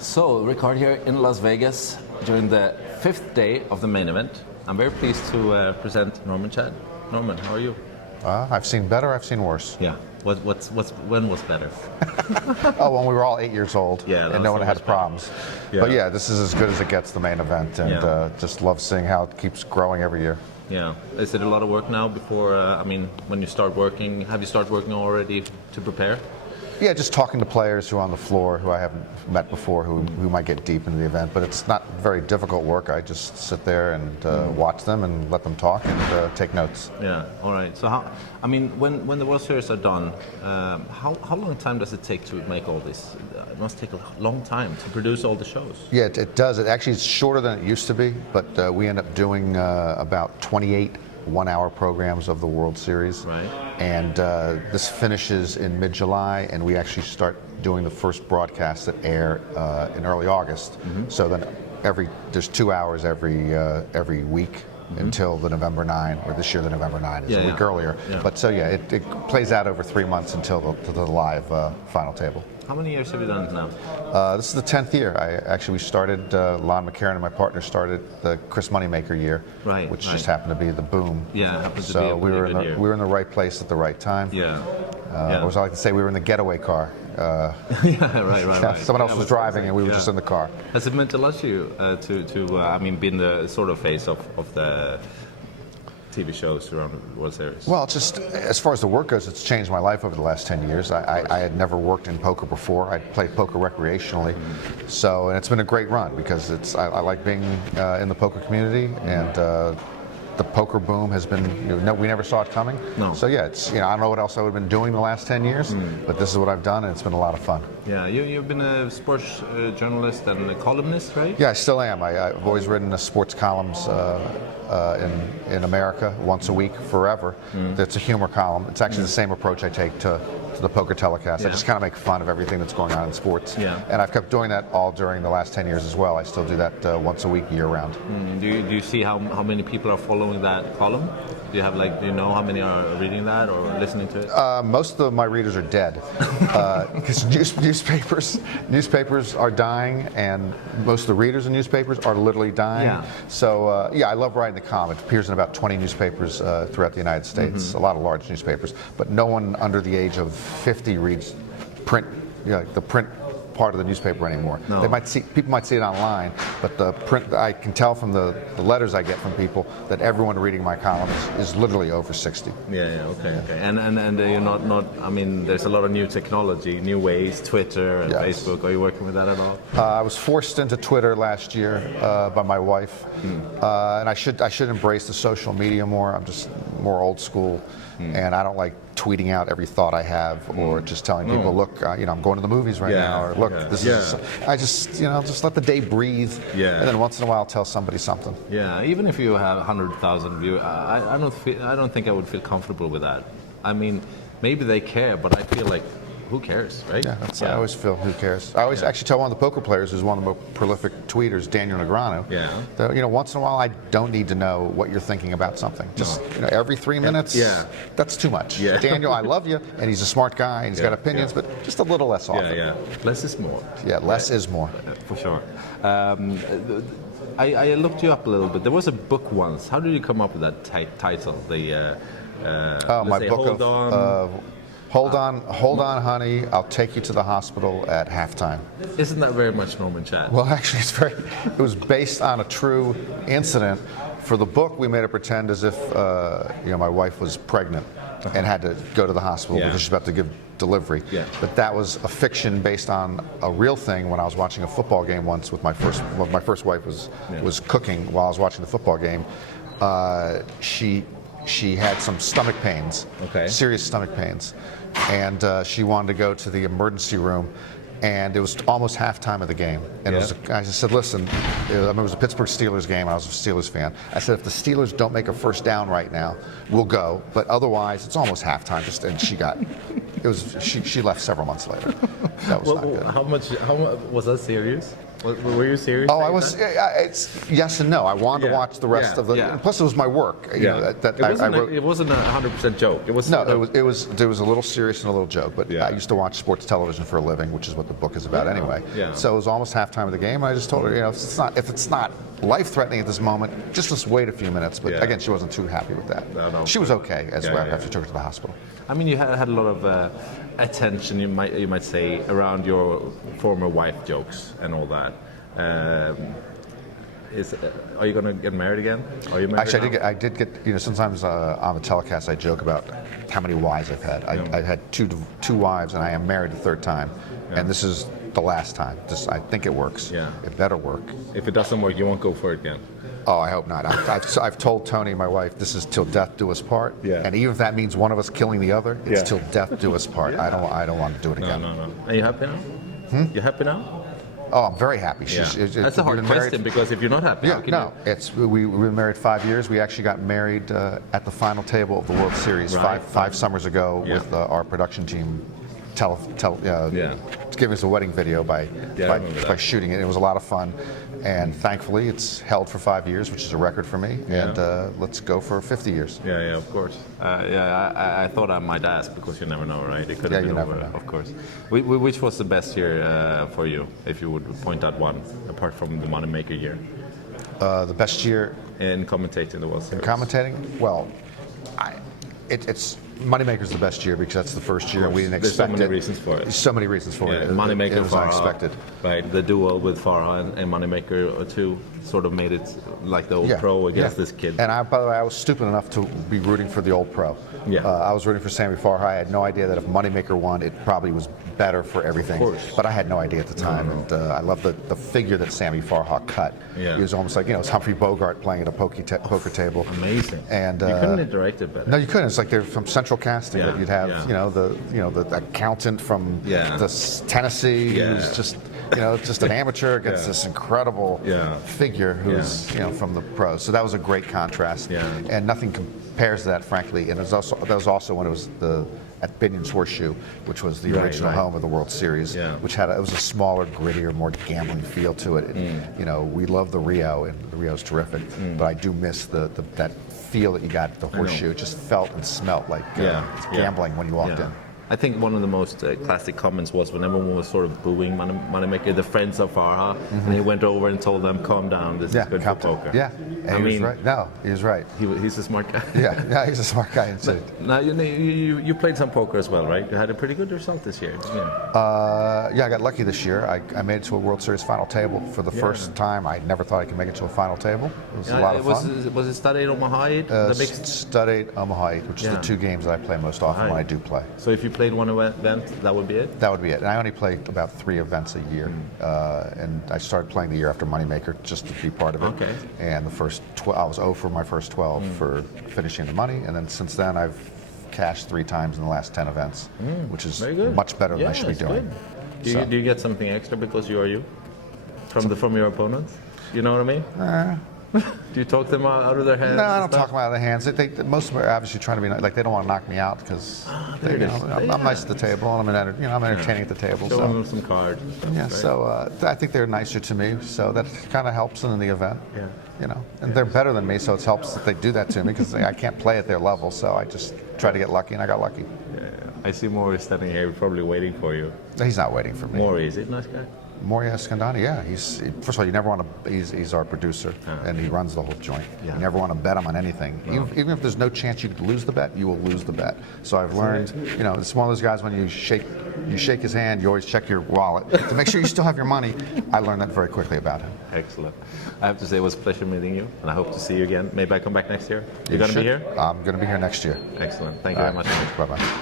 So, Ricard here in Las Vegas during the 5th day of the main event. I'm very pleased to present Norman Chad. Norman, how are you? I've seen better, I've seen worse. Yeah. When was better? Oh, when we were all 8 years old and no one had problems. Yeah. But yeah, this is as good as it gets, the main event, and just love seeing how it keeps growing every year. Yeah. Is it a lot of work now before, when you start working, have you started working already to prepare? Yeah, just talking to players who are on the floor who I haven't met before, who might get deep into the event. But it's not very difficult work. I just sit there and watch them and let them talk and take notes. Yeah, all right. So when the World Series are done, how long time does it take to make all this? It must take a long time to produce all the shows. Yeah, it does. It actually is shorter than it used to be, but we end up doing about 28 one-hour programs of the World Series. Right. And this finishes in mid-July, and we actually start doing the first broadcasts that air in early August. Mm-hmm. So then there's 2 hours every week until the November 9, or this year the November 9 is a week earlier. Yeah. But so it plays out over 3 months until the live final table. How many years have you done it now? This is the 10th year. We started, Lon McCarron and my partner started the Chris Moneymaker year, which just happened to be the boom. Yeah, happens to be a really good year. We were in the right place at the right time. Yeah. As I like to say, we were in the getaway car. Right. Someone else was driving and we were just in the car. Has it meant a lot to you to be in the sort of face of the TV shows around the World Series? Well, it's just, as far as the work goes, it's changed my life over the last 10 years. I had never worked in poker before. I played poker recreationally. And it's been a great run because I like being in the poker community, and the poker boom has been, we never saw it coming. No. So yeah, I don't know what else I would have been doing the last 10 years, but this is what I've done, and it's been a lot of fun. Yeah, you've been a sports journalist and a columnist, right? Yeah, I still am. I've always written sports columns in America once a week forever. It's a humor column. It's actually the same approach I take to the poker telecast. I just kind of make fun of everything that's going on in sports. Yeah. And I've kept doing that all during the last 10 years as well. I still do that once a week, year round. Do you see how many people are following that column? Do you know how many are reading that or listening to it? Most of my readers are dead because newspapers are dying, and most of the readers in newspapers are literally dying. Yeah. So I love writing the column. It appears in about 20 newspapers throughout the United States, a lot of large newspapers, but no one under the age of 50 reads print, the print part of the newspaper anymore. No. People might see it online, but the print, I can tell from the letters I get from people that everyone reading my columns is literally over 60. Okay. And you're not there's a lot of new technology, new ways, Twitter and Facebook. Are you working with that at all? I was forced into Twitter last year by my wife, and I should embrace the social media more. I'm just more old school, and I don't like tweeting out every thought I have, or just telling people, look, I'm going to the movies right now, or look, this is. I just let the day breathe, and then once in a while tell somebody something. Yeah, even if you have 100,000 viewers, I don't think I would feel comfortable with that. Maybe they care, but I feel like, who cares, right? Yeah, I always feel, who cares? I always actually tell one of the poker players, who's one of the most prolific tweeters, Daniel Negreanu, that, once in a while I don't need to know what you're thinking about something. Just every 3 minutes, that's too much. Yeah. Daniel, I love you, and he's a smart guy, and he's got opinions, but just a little less often. Yeah. Less is more. Yeah, less is more. For sure. I looked you up a little bit. There was a book once. How did you come up with that title? My book Hold on, honey, I'll take you to the hospital at halftime. Isn't that very much Norman Chad? Well, actually, it was based on a true incident. For the book, we made it pretend as if my wife was pregnant and had to go to the hospital because she's about to give delivery. Yeah. But that was a fiction based on a real thing. When I was watching a football game once with my first wife was cooking while I was watching the football game. She had some stomach pains, serious stomach pains, and she wanted to go to the emergency room, and it was almost halftime of the game. And I just said, listen, it was a Pittsburgh Steelers game. I was a Steelers fan. I said, if the Steelers don't make a first down right now, we'll go. But otherwise, it's almost halftime. And she left several months later. That was not good. How much was that serious? Were you serious? Oh, I was. It's yes and no. I wanted to watch the rest of the. And plus, it was my work. You know, It wasn't a 100% joke. It was. No, it was. There was a little serious and a little joke. But I used to watch sports television for a living, which is what the book is about anyway. Yeah. So it was almost halftime of the game. I just told her, if it's not life-threatening at this moment, just let's wait a few minutes. But again, she wasn't too happy with that. No. She was okay as well after she took her to the hospital. I mean, you had a lot of attention, you might say, around your former wife jokes and all that. Are you going to get married again? Are you married? Actually, I did get. Sometimes on the telecast I joke about how many wives I've had. I had two wives, and I am married a third time, and this is the last time. I think it works. Yeah. It better work. If it doesn't work, you won't go for it again. Oh, I hope not. I've told Tony, my wife, this is till death do us part. Yeah. And even if that means one of us killing the other, it's till death do us part. I don't want to do it again. No. Are you happy now? You happy now? Oh, I'm very happy. That's a hard question because if you're not happy, we were married 5 years. We actually got married at the final table of the World Series five summers ago with our production team. Giving us a wedding video by shooting it. It was a lot of fun, and thankfully it's held for 5 years, which is a record for me. And let's go for 50 years. Yeah, of course. I thought I might ask because you never know, right? It could have been over, of course. Which was the best year for you, if you would point out one, apart from the Moneymaker year? The best year in commentating the World Series. In commentating, well, it's. Moneymaker's the best year because that's the first year and we didn't expect it. There's so many reasons for it. So many reasons for it. Moneymaker, it was unexpected. Right, the duel with Farah and Moneymaker 2 sort of made it like the old pro against this kid. And by the way, I was stupid enough to be rooting for the old pro. I was rooting for Sammy Farha. I had no idea that if Moneymaker won, it probably was better for everything. Of course. But I had no idea at the time, and I love the figure that Sammy Farha cut. He was almost like it's Humphrey Bogart playing at a poker table. Amazing. And you couldn't have directed better. No, you couldn't. It's like they're from central casting that you'd have. The accountant from Tennessee who's just an amateur against this incredible figure who's from the pros. So that was a great contrast, and nothing compares to that, frankly. And that was also when it was at Binion's Horseshoe, which was the original home of the World Series, which it was a smaller, grittier, more gambling feel to it. And, we love the Rio, and the Rio's terrific, but I do miss that feel that you got at the Horseshoe. It just felt and smelt like gambling when you walked in. I think one of the most classic comments was when everyone was sort of booing Moneymaker, the friends of Farha, and he went over and told them, calm down, this is good for poker. Yeah, and he was right. No, he was right. He's a smart guy. Yeah, he's a smart guy indeed. Now, you played some poker as well, right? You had a pretty good result this year. I got lucky this year. I made it to a World Series final table for the first time. I never thought I could make it to a final table. It was a lot of fun. Was it Stud 8 Omaha 8? The mixed Stud 8 Omaha 8, which is the two games that I play most often when I do play. So if you played one event, that would be it? That would be it. And I only play about 3 events a year. And I started playing the year after Moneymaker just to be part of it. Okay. And the first I was 0 for my first 12 for finishing the money. And then since then, I've cashed 3 times in the last 10 events, which is much better than I should be doing. Do you get something extra because you are you? From your opponents? You know what I mean? Do you talk them out of their hands? No, I don't talk them out of their hands. Most of them are obviously trying to be like they don't want to knock me out because I'm nice at the table and I'm entertaining at the table. Show them some cards. So I think they're nicer to me. So that kind of helps in the event. And they're better than me, so it helps that they do that to me because I can't play at their level. So I just try to get lucky, and I got lucky. I see Maury standing here, probably waiting for you. He's not waiting for me. Maury, is he a nice guy? Moria Scandani, he's first of all, you never want to. He's our producer, and he runs the whole joint. You never want to bet him on anything, even if there's no chance you could lose the bet, you will lose the bet. So I've learned, it's one of those guys when you shake his hand, you always check your wallet to make sure you still have your money. I learned that very quickly about him. Excellent. I have to say it was a pleasure meeting you, and I hope to see you again. Maybe I come back next year. You're going to be here? I'm going to be here next year. Excellent. Thank you very much. Bye bye.